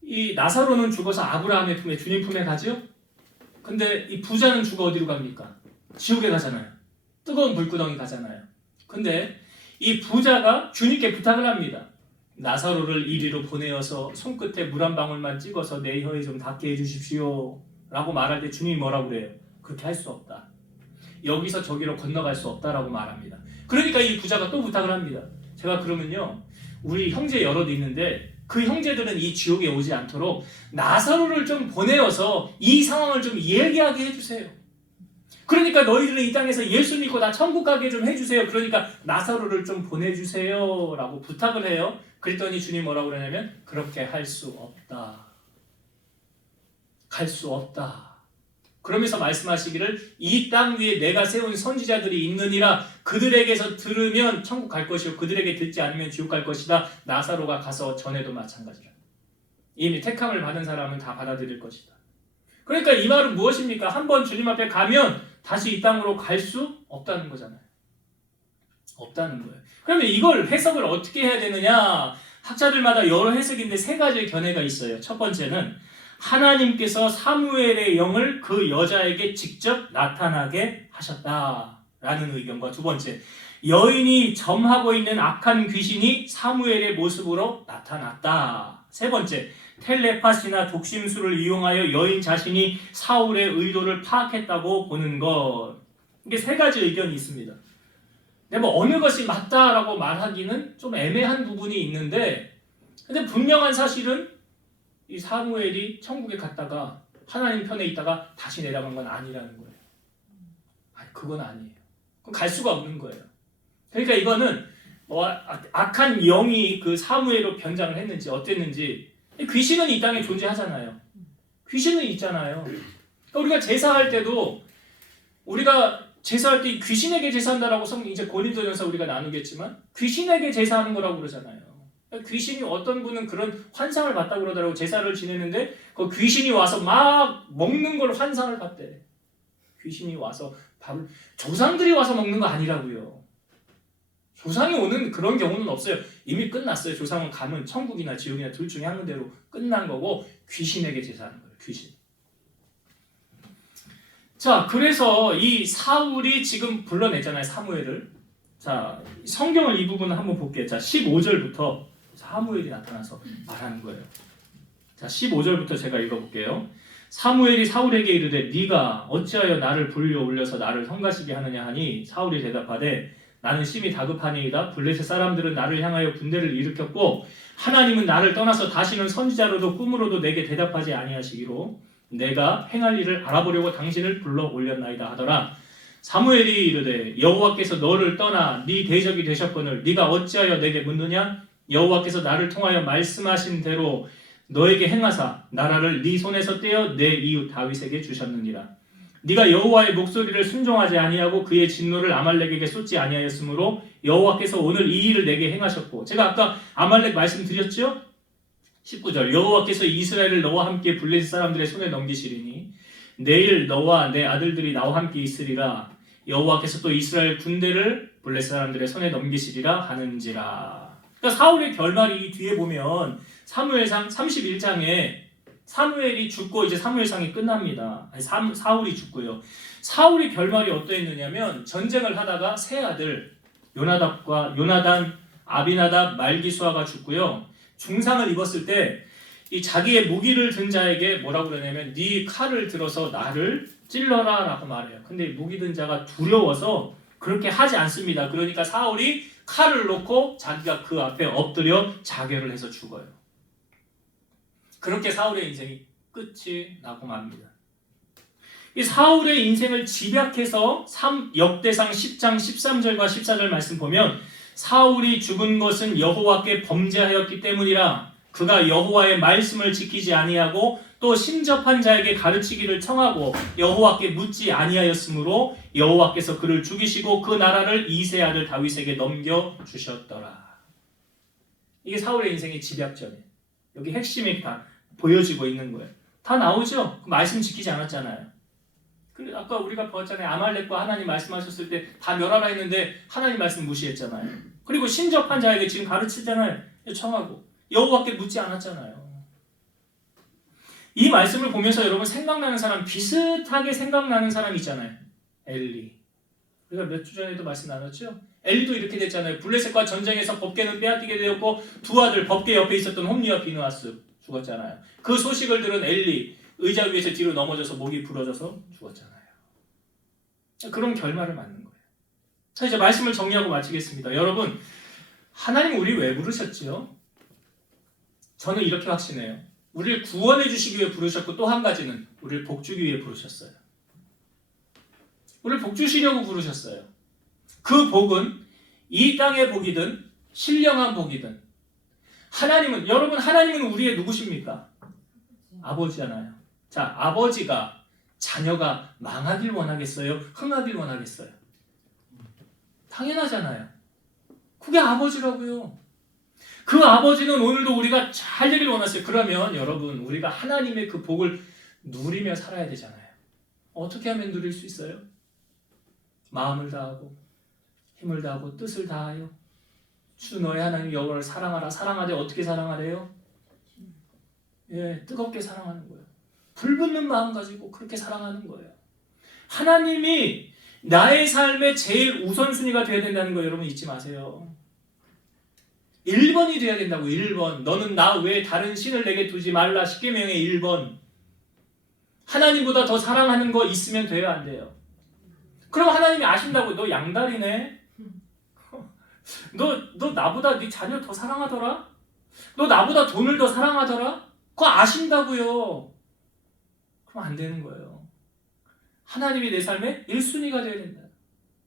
이 나사로는 죽어서 아브라함의 품에 주님 품에 가죠. 근데 이 부자는 죽어 어디로 갑니까? 지옥에 가잖아요. 뜨거운 불구덩이 가잖아요. 근데 이 부자가 주님께 부탁을 합니다. 나사로를 이리로 보내어서 손끝에 물 한 방울만 찍어서 내 혀에 좀 닿게 해주십시오 라고 말할 때 주님이 뭐라고 그래요? 그렇게 할 수 없다. 여기서 저기로 건너갈 수 없다라고 말합니다. 그러니까 이 부자가 또 부탁을 합니다. 제가 그러면요, 우리 형제 여럿 있는데 그 형제들은 이 지옥에 오지 않도록 나사로를 좀 보내어서 이 상황을 좀 얘기하게 해주세요. 그러니까 너희들은 이 땅에서 예수 믿고 나 천국 가게 좀 해주세요. 그러니까 나사로를 좀 보내주세요 라고 부탁을 해요. 그랬더니 주님 뭐라고 그러냐면 그렇게 할 수 없다. 갈 수 없다. 그러면서 말씀하시기를 이 땅 위에 내가 세운 선지자들이 있느니라. 그들에게서 들으면 천국 갈 것이요 그들에게 듣지 않으면 지옥 갈 것이다. 나사로가 가서 전에도 마찬가지라. 이미 택함을 받은 사람은 다 받아들일 것이다. 그러니까 이 말은 무엇입니까? 한번 주님 앞에 가면 다시 이 땅으로 갈 수 없다는 거잖아요. 없다는 거예요. 그러면 이걸 해석을 어떻게 해야 되느냐? 학자들마다 여러 해석인데 세 가지의 견해가 있어요. 첫 번째는 하나님께서 사무엘의 영을 그 여자에게 직접 나타나게 하셨다라는 의견과, 두 번째, 여인이 점하고 있는 악한 귀신이 사무엘의 모습으로 나타났다. 세 번째, 텔레파시나 독심술을 이용하여 여인 자신이 사울의 의도를 파악했다고 보는 것. 이게 세 가지 의견이 있습니다. 근데 뭐 어느 것이 맞다라고 말하기는 좀 애매한 부분이 있는데, 근데 분명한 사실은 이 사무엘이 천국에 갔다가 하나님 편에 있다가 다시 내려간 건 아니라는 거예요. 아니, 그건 아니에요. 그럼 갈 수가 없는 거예요. 그러니까 이거는 악한 영이 그 사무엘로 변장을 했는지 어땠는지, 귀신은 이 땅에 존재하잖아요. 귀신은 있잖아요. 그러니까 우리가 제사할 때도 우리가 제사할 때 귀신에게 제사한다라고 이제 고린도전서 우리가 나누겠지만 귀신에게 제사하는 거라고 그러잖아요. 귀신이 어떤 분은 그런 환상을 봤다고 그러더라고. 제사를 지내는데 그 귀신이 와서 막 먹는 걸 환상을 봤대. 귀신이 와서 밥을, 조상들이 와서 먹는 거 아니라고요. 조상이 오는 그런 경우는 없어요. 이미 끝났어요. 조상은 가면 천국이나 지옥이나 둘 중에 한 군데로 끝난 거고, 귀신에게 제사하는 거예요. 귀신. 자, 그래서 이 사울이 지금 불러냈잖아요. 사무엘을. 자, 성경을 이 부분을 한번 볼게요. 자, 15절부터 사무엘이 나타나서 말하는 거예요. 자, 15절부터 제가 읽어볼게요. 사무엘이 사울에게 이르되 네가 어찌하여 나를 불려 올려서 나를 성가시게 하느냐 하니, 사울이 대답하되 나는 심히 다급하니이다. 블레셋 사람들은 나를 향하여 군대를 일으켰고 하나님은 나를 떠나서 다시는 선지자로도 꿈으로도 내게 대답하지 아니하시기로 내가 행할 일을 알아보려고 당신을 불러 올렸나이다 하더라. 사무엘이 이르되 여호와께서 너를 떠나 네 대적이 되셨거늘 네가 어찌하여 내게 묻느냐? 여호와께서 나를 통하여 말씀하신 대로 너에게 행하사 나라를 네 손에서 떼어 내 이웃 다윗에게 주셨느니라. 네가 여호와의 목소리를 순종하지 아니하고 그의 진노를 아말렉에게 쏟지 아니하였으므로 여호와께서 오늘 이 일을 내게 행하셨고, 제가 아까 아말렉 말씀드렸죠? 19절, 여호와께서 이스라엘을 너와 함께 블레셋 사람들의 손에 넘기시리니 내일 너와 내 아들들이 나와 함께 있으리라. 여호와께서 또 이스라엘 군대를 블레셋 사람들의 손에 넘기시리라 하는지라. 그러니까 사울의 결말이 뒤에 보면 사무엘상 31장에 사무엘이 죽고 이제 사무엘상이 끝납니다. 사울이 죽고요. 사울이 결말이 어떠했느냐면 전쟁을 하다가 세 아들 요나단, 아비나답, 말기수아가 죽고요. 중상을 입었을 때 이 자기의 무기를 든 자에게 뭐라고 그러냐면 네 칼을 들어서 나를 찔러라 라고 말해요. 근데 무기 든 자가 두려워서 그렇게 하지 않습니다. 그러니까 사울이 칼을 놓고 자기가 그 앞에 엎드려 자결을 해서 죽어요. 그렇게 사울의 인생이 끝이 나고 맙니다. 이 사울의 인생을 집약해서 역대상 10장 13절과 14절 말씀 보면 사울이 죽은 것은 여호와께 범죄하였기 때문이라. 그가 여호와의 말씀을 지키지 아니하고 또 심접한 자에게 가르치기를 청하고 여호와께 묻지 아니하였으므로 여호와께서 그를 죽이시고 그 나라를 이세 아들 다윗에게 넘겨주셨더라. 이게 사울의 인생의 집약전이에요. 여기 핵심이 다 보여지고 있는 거예요. 다 나오죠? 말씀 지키지 않았잖아요. 그리고 아까 우리가 보았잖아요. 아말렉과 하나님 말씀하셨을 때 다 멸하라 했는데 하나님 말씀 무시했잖아요. 그리고 신접한 자에게 지금 가르치잖아요. 청하고 여호와께 묻지 않았잖아요. 이 말씀을 보면서 여러분 생각나는 사람, 비슷하게 생각나는 사람 있잖아요. 엘리. 우리가 몇 주 전에도 말씀 나눴죠? 엘리도 이렇게 됐잖아요. 블레셋과 전쟁에서 법궤는 빼앗기게 되었고 두 아들 법궤 옆에 있었던 홈리와 비느하스 죽었잖아요. 그 소식을 들은 엘리 의자 위에서 뒤로 넘어져서 목이 부러져서 죽었잖아요. 그런 결말을 맞는 거예요. 자, 이제 말씀을 정리하고 마치겠습니다. 여러분, 하나님 우리 왜 부르셨죠? 저는 이렇게 확신해요. 우리를 구원해 주시기 위해 부르셨고 또 한 가지는 우리를 복주기 위해 부르셨어요. 우리를 복주시려고 부르셨어요. 그 복은 이 땅의 복이든 신령한 복이든 하나님은, 여러분 하나님은 우리의 누구십니까? 아버지잖아요. 자, 아버지가 자녀가 망하길 원하겠어요? 흥하길 원하겠어요? 당연하잖아요. 그게 아버지라고요. 그 아버지는 오늘도 우리가 잘 되길 원하세요. 그러면 여러분 우리가 하나님의 그 복을 누리며 살아야 되잖아요. 어떻게 하면 누릴 수 있어요? 마음을 다하고 힘을 다하고 뜻을 다하여 주 너의 하나님 여호와를 사랑하라. 사랑하되 어떻게 사랑하래요? 예, 뜨겁게 사랑하는 거예요. 불붙는 마음 가지고 그렇게 사랑하는 거예요. 하나님이 나의 삶의 제일 우선순위가 되어야 된다는 거 여러분 잊지 마세요. 1번이 돼야 된다고. 1번. 너는 나 외에 다른 신을 내게 두지 말라. 십계명의 1번. 하나님보다 더 사랑하는 거 있으면 돼요, 안 돼요? 그럼 하나님이 아신다고. 너 양다리네? 너 나보다 네 자녀 더 사랑하더라? 너 나보다 돈을 더 사랑하더라? 그거 아신다고요. 그럼 안 되는 거예요. 하나님이 내 삶의 1순위가 되어야 된다.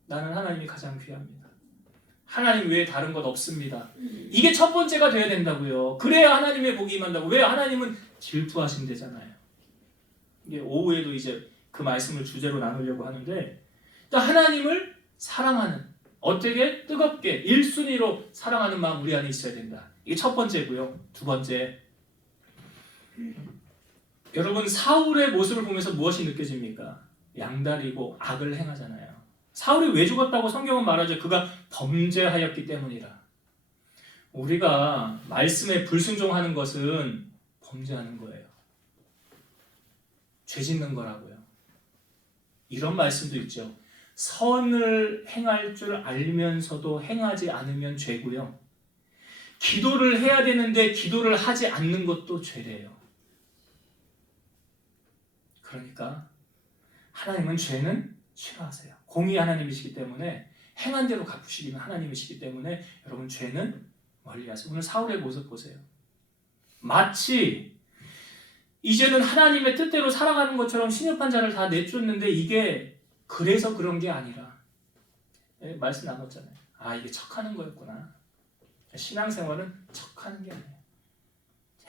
나는 하나님이 가장 귀합니다. 하나님 외에 다른 것 없습니다. 이게 첫 번째가 돼야 된다고요. 그래야 하나님의 복이 임한다고. 왜? 하나님은 질투하신대잖아요. 이게 오후에도 이제 그 말씀을 주제로 나누려고 하는데, 하나님을 사랑하는, 어떻게 뜨겁게 1순위로 사랑하는 마음 우리 안에 있어야 된다. 이게 첫 번째고요. 두 번째, 여러분 사울의 모습을 보면서 무엇이 느껴집니까? 양다리고 악을 행하잖아요. 사울이 왜 죽었다고 성경은 말하죠. 그가 범죄하였기 때문이라. 우리가 말씀에 불순종하는 것은 범죄하는 거예요. 죄 짓는 거라고요. 이런 말씀도 있죠. 선을 행할 줄 알면서도 행하지 않으면 죄고요. 기도를 해야 되는데 기도를 하지 않는 것도 죄래요. 그러니까 하나님은 죄는 싫어하세요. 공의 하나님이시기 때문에 행한 대로 갚으시기는 하나님이시기 때문에 여러분 죄는 멀리하세요. 오늘 사울의 모습 보세요. 마치 이제는 하나님의 뜻대로 살아가는 것처럼 신협한 자를 다 내쫓는데 이게 그래서 그런 게 아니라, 말씀 나눴잖아요. 아, 이게 척하는 거였구나. 신앙생활은 척하는 게 아니에요.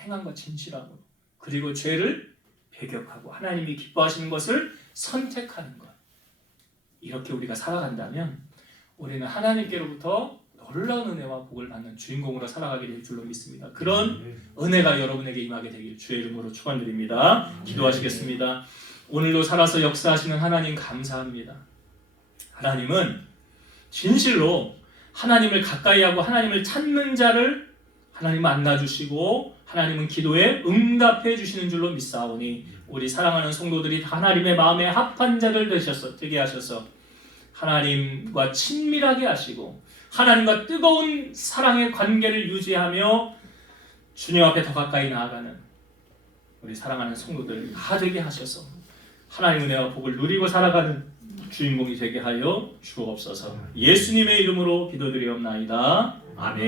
행한 것 진실하고, 그리고 죄를 배격하고 하나님이 기뻐하시는 것을 선택하는 것. 이렇게 우리가 살아간다면 우리는 하나님께로부터 놀라운 은혜와 복을 받는 주인공으로 살아가게 될 줄로 믿습니다. 그런 은혜가 여러분에게 임하게 되길 주의 이름으로 축원드립니다. 기도하시겠습니다. 오늘도 살아서 역사하시는 하나님 감사합니다. 하나님은 진실로 하나님을 가까이 하고 하나님을 찾는 자를 하나님 만나주시고 하나님은 기도에 응답해 주시는 줄로 믿사오니 우리 사랑하는 성도들이 하나님의 마음에 합한 자들 되게 하셔서 하나님과 친밀하게 하시고 하나님과 뜨거운 사랑의 관계를 유지하며 주님 앞에 더 가까이 나아가는 우리 사랑하는 성도들 다 되게 하셔서 하나님 은혜와 복을 누리고 살아가는 주인공이 되게 하여 주옵소서. 예수님의 이름으로 기도드리옵나이다. 아멘.